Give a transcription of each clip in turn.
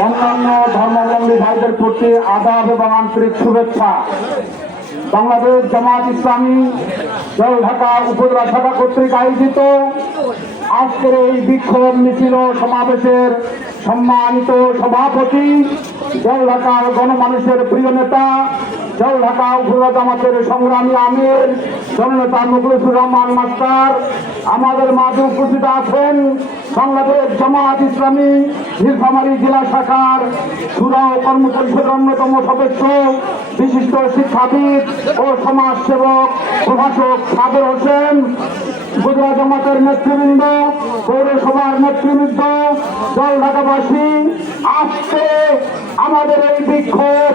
অন্যান্য ধর্মাবলম্বী ভাইদের প্রতি আদাব এবং আন্তরিক শুভেচ্ছা। বাংলাদেশ জামাত ইসলামী জল ঢাকা উপজেলা শাখা কর্তৃক আয়োজিত আজকের এই বিক্ষোভ মিছিল সমাবেশের সম্মানিত সভাপতি জল ঢাকার গণমানুষের প্রিয় নেতা জল ঢাকা উপজেলা জামাতের সংগ্রামী আমির, জননেতা মুখলিসুর রহমান মাস্টার। আমাদের মাঝে উপস্থিত আছেন বাংলাদেশ জামাত ইসলামী নীলফামারী জেলা শাখার সুরা ও কর্ম পরিষদের অন্যতম সদস্য, বিশিষ্ট শিক্ষাবিদ ও সমাজসেবক প্রভাষক সাদর হোসেন গুজরাট জামাতের নেতৃবৃন্দ, পৌরসভার নেতৃবৃন্দ, জল ঢাকাবাসী। আজকে আমাদের এই বিক্ষোভ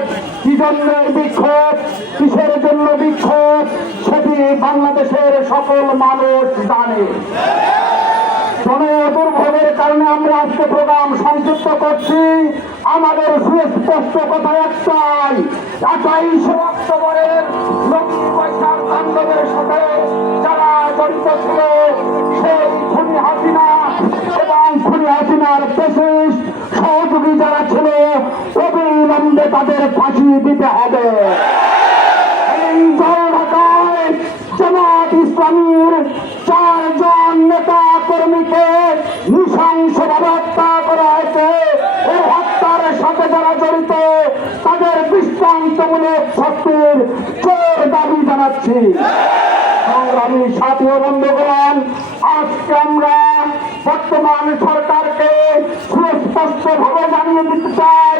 কি জন্য এই বিক্ষোভ, কিসের জন্য বিক্ষোভ? সেটি বাংলাদেশের সকল মানুষ জানে। দুর্ভোগের কারণে আমরা আজকে প্রোগ্রাম সংযুক্ত করছি। আমাদের সুস্পষ্ট কথা একটাই আঠাইশ অক্টোবরের লক্ষ্মী পয়সার তাণ্ডবের সাথে যারা জড়িত ছিল, সেই খুনি হাসিনা এবং খুনি হাসিনার বিশেষ সহযোগী যারা ছিল অবিলম্বে তাদের ফাঁসি দিতে হবে। এই জামাত ইসলামীর চারজন নেতা কর্মীকে হত্যা করা হয়েছে। হত্যার সাথে যারা জড়িত, তাদের দৃষ্টান্তমূলক শাস্তির জোর দাবি জানাচ্ছি। সংগ্রামী সাথী বন্ধুগণ, আজকে আমরা বর্তমান সরকারকে সুস্পষ্ট ভাবে জানিয়ে দিতে চাই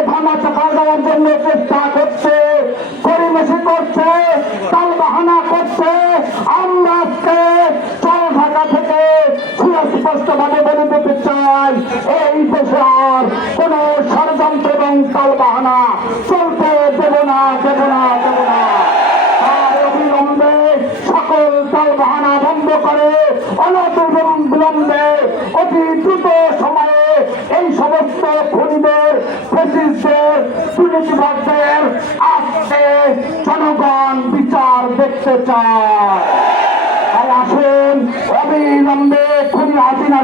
আজকে চাপা দেওয়ার জন্য চেষ্টা করছে, পরিবেশে করছে তাল বাহানা করছে আমরা আজকে চল ঢাকা থেকে সুস্পষ্ট ভাবে চাই, এই দেশে আর কোন ষড়যন্ত্র এবং তাল বাহানা চলতে দেব না দেব না দেব না। আর অবিলম্বে সকল তাল বাহানা বন্ধ করে অনবিলম্বে অতি দ্রুত সময়ে এই সমস্ত খুনিদের দুর্নীতিবাদদের আজকে জনগণ বিচার দেখতে চায়। আর আসুন অবিলম্বে খুবই হাসিনা